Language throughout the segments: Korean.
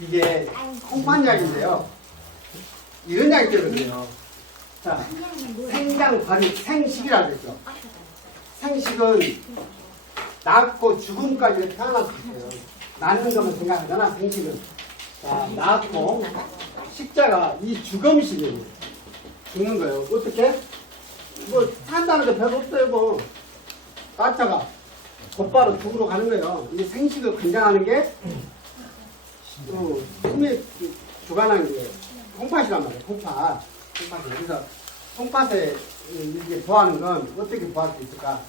이게 콩팥약인데요. 이런 약이 있거든요. 자, 생장 발육 생식이라고 했죠. 생식은 낳고 죽음까지 태어날 수 있어요. 낳는 것만 생각하잖아, 생식은. 자, 낳고 식자가 이 죽음식이에요. 죽는 거예요. 어떻게? 뭐 산다는 게 별로 없어요. 뭐 가짜가 곧바로 죽으러 가는 거예요. 이게 생식을 관장하는 게 힘에 주관하는 게 콩팥이란 말이에요. 콩팥. 그래서 콩팥에 이게 보하는 건 어떻게 보할 수 있을까?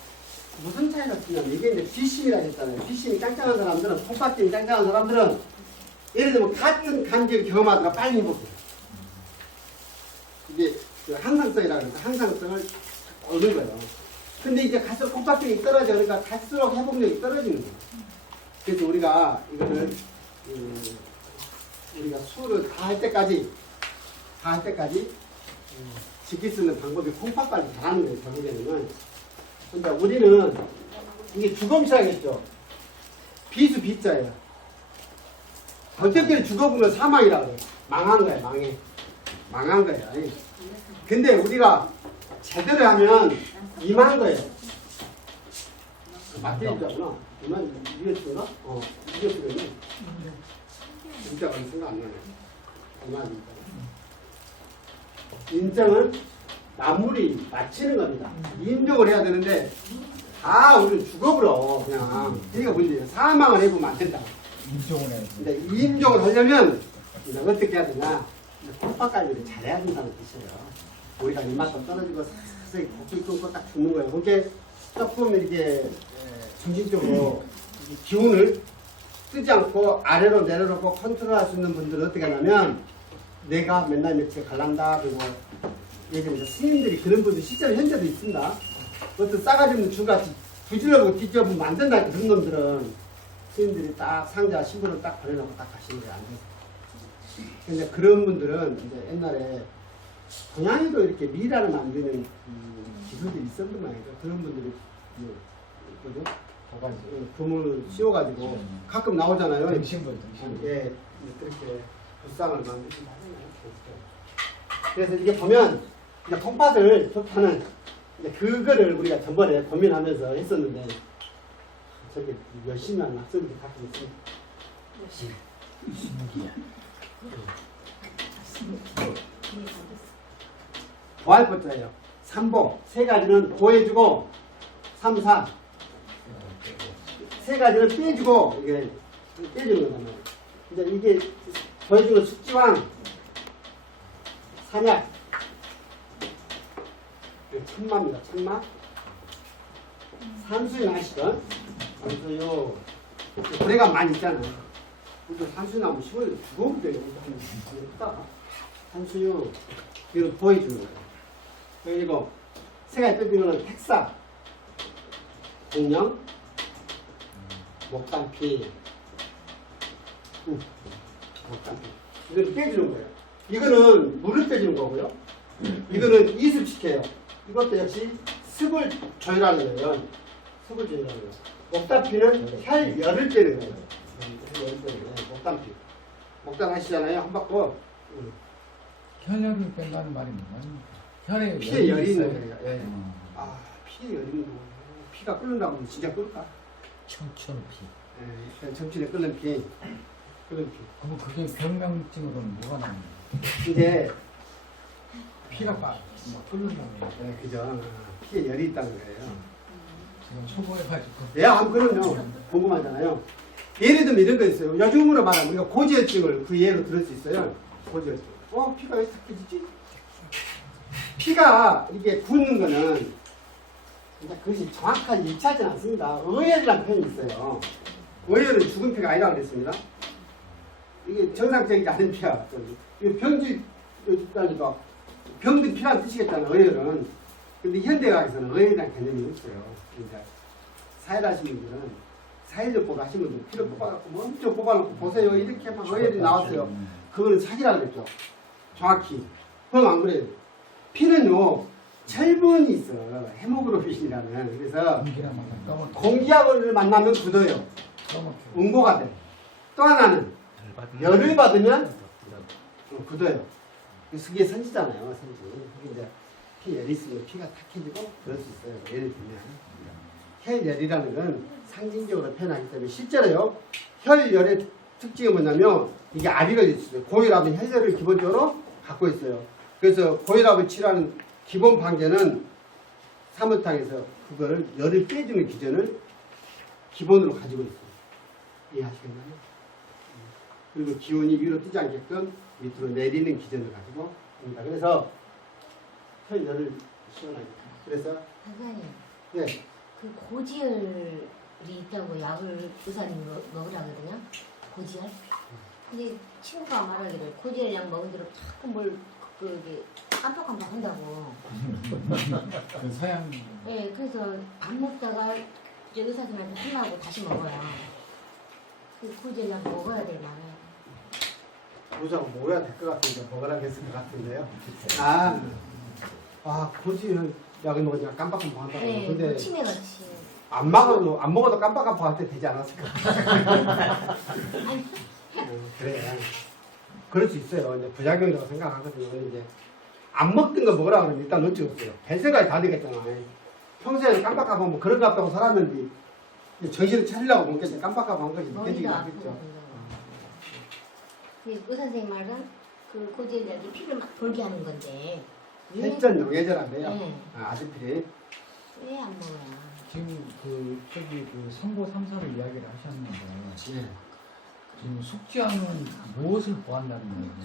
무슨 차이가 있냐면 이게 이제 귀심이라고 했잖아요. 귀심이 짱짱한 사람들은, 콩팥이 짱짱한 사람들은 예를 들면 같은 감기를 경험하다가 빨리 회복해요. 이게 그 항상성이라고 해서 항상성을 얻는 거예요. 근데 이제 갈수록 콩팥균이 떨어져. 그러니까 갈수록 회복력이 떨어지는 거예요. 그래서 우리가 이거를 우리가 수를 다 할 때까지 지킬 수 있는 방법이 콩팥관리 잘하는 거예요. 결국에는. 근데 우리는 이게 죽음이라고 했죠. 비수 비자예요. 어떻게 죽어보면 사망이라고 해요. 망한 거야, 망해. 망한 거야. 근데 우리가 제대로 하면 임한 거예요. 맞대리자구나. 이만 이겼구나? 이겼으면 진짜 어느 생각 안 나네. 이만 인정은 마무리 마치는 겁니다. 인정을 해야 되는데 우리는 죽어버려 그냥. 이게 문제예요. 사망을 해보면 안 된다. 인정을 해야 돼. 근데 이 인정을 하려면 이제 어떻게 해야 되냐? 콩팥관리를 잘해야 된다는 뜻이에요. 우리가 입맛도 떨어지고 서서히 고기 끊고 딱 죽는 거예요. 그게 조금 이렇게 정신적으로 기운을 쓰지 않고 아래로 내려놓고 컨트롤할 수 있는 분들은 어떻게 하냐면 내가 맨날 며칠 갈란다. 그리고 예전에 스님들이 그런 분들 실제로 현재도 있습니다. 어떤 싸가지 없는 주같이 부질러고 뒤져보면 안 된다. 그런 놈들은 스님들이 딱 상자 신부를 딱 보내놓고 딱 가시는 거예요. 안 돼서. 근데 그런 분들은 이제 옛날에 동양에도 이렇게 미라를 만드는 기술들이 있었단 말이죠. 그런 분들이 뭐죠? 금을 씌워가지고 가끔 나오잖아요. 등신분. 예, 이렇게 불상을 만드신다. 그래서 이게 보면 이제 콩팥을 좋다는 그거를 우리가 전번에 고민하면서 했었는데 저기 열심히 하는 학생들이 가끔 있습니다. 보활법자예요. 3보 세 가지는 보해주고 3, 4 세 가지는 빼주고 이게 빼주는 거잖아요. 이제 이게 보여주는 숙지왕 산약 천마입니다. 천마 산수유 아시죠? 산수유 고래가 많이 있잖아요. 산수유 나면 쉬워요. 죽어버려요. 산수유 이걸 보여주는 거예요. 그리고 세 가지 빼주는 건 핵사 공령 목단피 목단피 이걸 빼주는 거예요. 이거는 물을 빼주는 거고요. 이거는 이습시켜요. 이것도 역시 습을 조율하는 거예요. 습을 조율하는 거예요. 목단피는 혈열을 빼는 거예요. 목단피. 목단 하시잖아요. 한 바꿔. 혈액을 뺀다는 말이 뭐야? 혈에 피에 열이 있는 있어요. 거예요. 예. 피에 열이 있는 거. 피가 끓는다고 하면 진짜 끓을까? 청춘피. 예, 정신에 끓는 피. 끓는 피. 그럼 그게 병명증으로는 뭐가 나오는 거야? 이제 피가 막 끓는다고. 네, 그죠. 피에 열이 있다는 거예요. 지금 초보해가지고. 예, 그럼요. 궁금하잖아요. 예를 들면 이런 거 있어요. 요즘으로 말하면 우리가 고지혈증을 그 예로 들을 수 있어요. 고지혈증. 피가 왜 탁해지지? 피가 이게 굳는 거는 그것이 정확하게 일치하지 않습니다. 의혈이라는 표현이 있어요. 의혈은 죽은 피가 아니라고 그랬습니다. 이게 정상적이지 않은 피야. 병지, 병든 피라는 뜻이겠잖아요. 의혈은. 근데 현대과학에서는 의혈이라는 개념이 없어요. 그러니까 사혈하신 분들은 사혈요법 하신 분들은 피를 뽑아갖고 엄청 뽑아놓고 보세요. 이렇게 막 의혈이 나왔어요. 그거는 사기라고 그랬죠. 정확히. 그럼 안 그래요. 피는요, 철분이 있어. 헤모글로빈이라는. 그래서 공기하고를 만나면 굳어요. 응고가 돼. 또 하나는 열을 받으면 굳어요. 그게 선지잖아요, 선지. 그게 이제 피열이 있으면 피가 탁해지고 그럴 수 있어요. 예를 들면 혈열이라는 건 상징적으로 표현하기 때문에 실제로요. 혈열의 특징이 뭐냐면 이게 압이 걸려 있어요. 고혈압은 혈열을 기본적으로 갖고 있어요. 그래서 고혈압을 치료하는 기본 방제는 사무탕에서 그거를 열을 빼주는 기전을 기본으로 가지고 있어요. 이해하시겠나요? 그리고 기운이 위로 뜨지 않게끔 밑으로 내리는 기전을 가지고 합니다. 그래서 혈열을 시원하게. 그래서 선생님, 네. 그 고지혈이 있다고 약을 의사님이 먹으라거든요. 고지혈. 근데 친구가 말하기를 고지혈 약 먹은 대로 자꾸 뭘 그게 깜빡깜빡 한다고. 그 서양 예, 그래서 안 먹다가 이제 의사 선생님한테 혼나고 다시 먹어요. 그 고지혈 약 먹어야 될 말이에요. 보자고 먹어야 될 것 같은데 먹으라고 했을 것 같은데요. 고지혈 약을 먹으니까 깜빡깜빡 한다고. 네, 근데 치매같이. 안 먹어도 깜빡깜빡 할 때 되지 않았을까? 아니, 그래. 그럴 수 있어요. 이제 부작용이라고 생각하거든요. 근데 이제 안 먹던 거 먹으라고 하면 일단 놓치고 있어요. 별 생각이 다 되겠잖아요. 평소에는 깜빡깜빡 뭐 그런 거 같다고 살았는데 정신을 차리려고 먹겠지. 깜빡깜빡 한 것이 느껴지긴 머리가 하겠죠. 아프거든요. 그 의사 선생님 말은 그 고지혈 약이 피를 막 돌게 하는 건데. 혈전 용해제라고요. 네. 아스피린. 왜 안 먹어요? 지금 그 선고 3사를 이야기를 하셨는데 네. 지금 숙지하는 무엇을 보한다는 겁니까?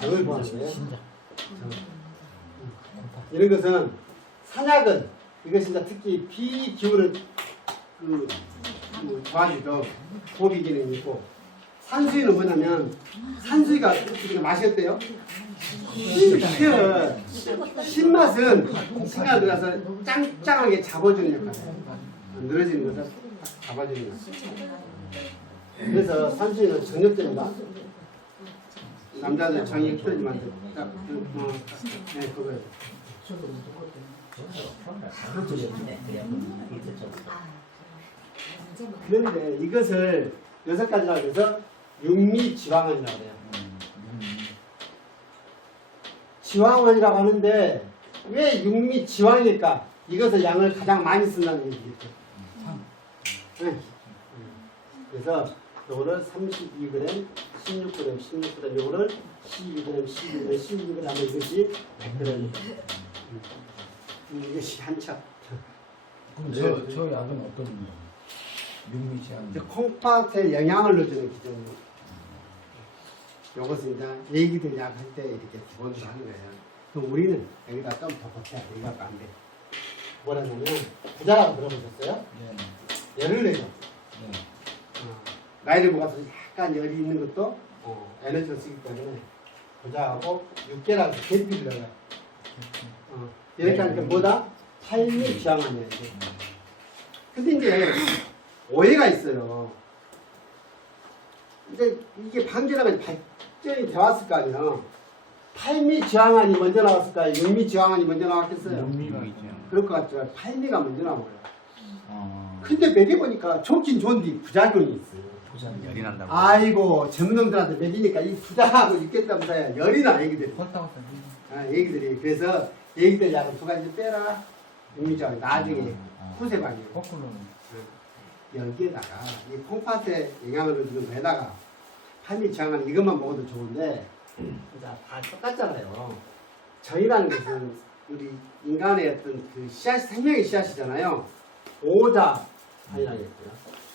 정을 보하는 거예요. 이런 것은 산약은 이것이 이제 특히 비 기운을 도와주죠. 보비 기능이 있고 산수유는 뭐냐면 산수유가 우리가 마셨대요. 신맛은 시간 들어서 짱짱하게 잡아주는 역할이에요. 늘어지는 것을 잡아주는 역할. 그래서 산수유는 정력제입니다. 남자들 정이 틀어지면 네, 그거예요. 그런데 이것을 6가지라고 해서 육미지황원이라고 해요. 지황원이라고 하는데 왜 육미지황일까? 이것을 양을 가장 많이 쓴다는 얘기겠죠. 네. 그래서 요거를 32g, 16g, 16g, 요거를 12g, 12g, 12g 하면 이것이 100g. 이것이 한참. 그럼 저 약은 어떤 거예요? 육미지향. 이제 콩팥에 영향을 넣어주는 기준입니다. 요것은 이제 얘기들 약 할 때 이렇게 기본으로 하는 거예요. 그럼 우리는 여기다 좀 더 보태야 돼. 이거 안 돼. 뭐라냐면, 부자라고 들어보셨어요? 네. 열을 내죠. 네. 나이를 먹어서 약간 열이 있는 것도 에너지를 쓰기 때문에 부자하고 육개라고 계피를 넣어요. 이렇게 하니까 뭐다? 팔미지향하냐 이게. 근데 이제 오해가 있어요. 이제 이게 방제라면 발전이 되었을 거 아니에요. 팔미지향안이 먼저 나왔을까요? 육미지향안이 먼저 나왔겠어요? 육미가 있죠. 그럴 것 같죠. 팔미가 먼저 나온 거예요. 근데 먹여보니까 좋긴 좋은데 부작용이 있어요. 열이 난다고. 아이고 젊은놈들한테 먹이니까 이 부자하고 있겠다보다 열이 나 애기들이. 애기들이. 그래서 애기들 약을 2가지 빼라. 육미지향 나중에 후세방이에요. 거꾸로는. 여기에다가 이 콩팥에 영향을 주는 거에다가 팔미지향은 이것만 먹어도 좋은데 다 똑같잖아요. 정이라는 것은 우리 인간의 어떤 그 씨앗, 생명의 씨앗이잖아요. 오자 아니라고 했고요.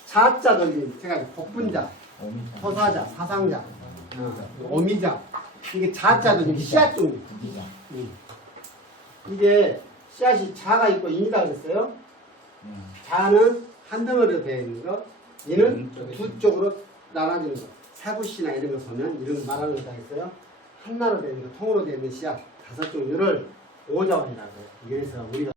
자자도 생각해 복분자, 토사자, 사상자, 오미자. 이게 자자도 지금 씨앗 종류. 이게 씨앗이 자가 있고 인이라고 그랬어요. 자는 한 덩어리로 되어 있는 거, 이는 두 쪽으로 나눠지는 거. 사구씨나 이런 거 보면 이런 거 말하는 거다 있어요. 하나로 되어 있는 거, 통으로 되어 있는 씨앗 5종류를 오자원이라고 해요. 그래서 우리가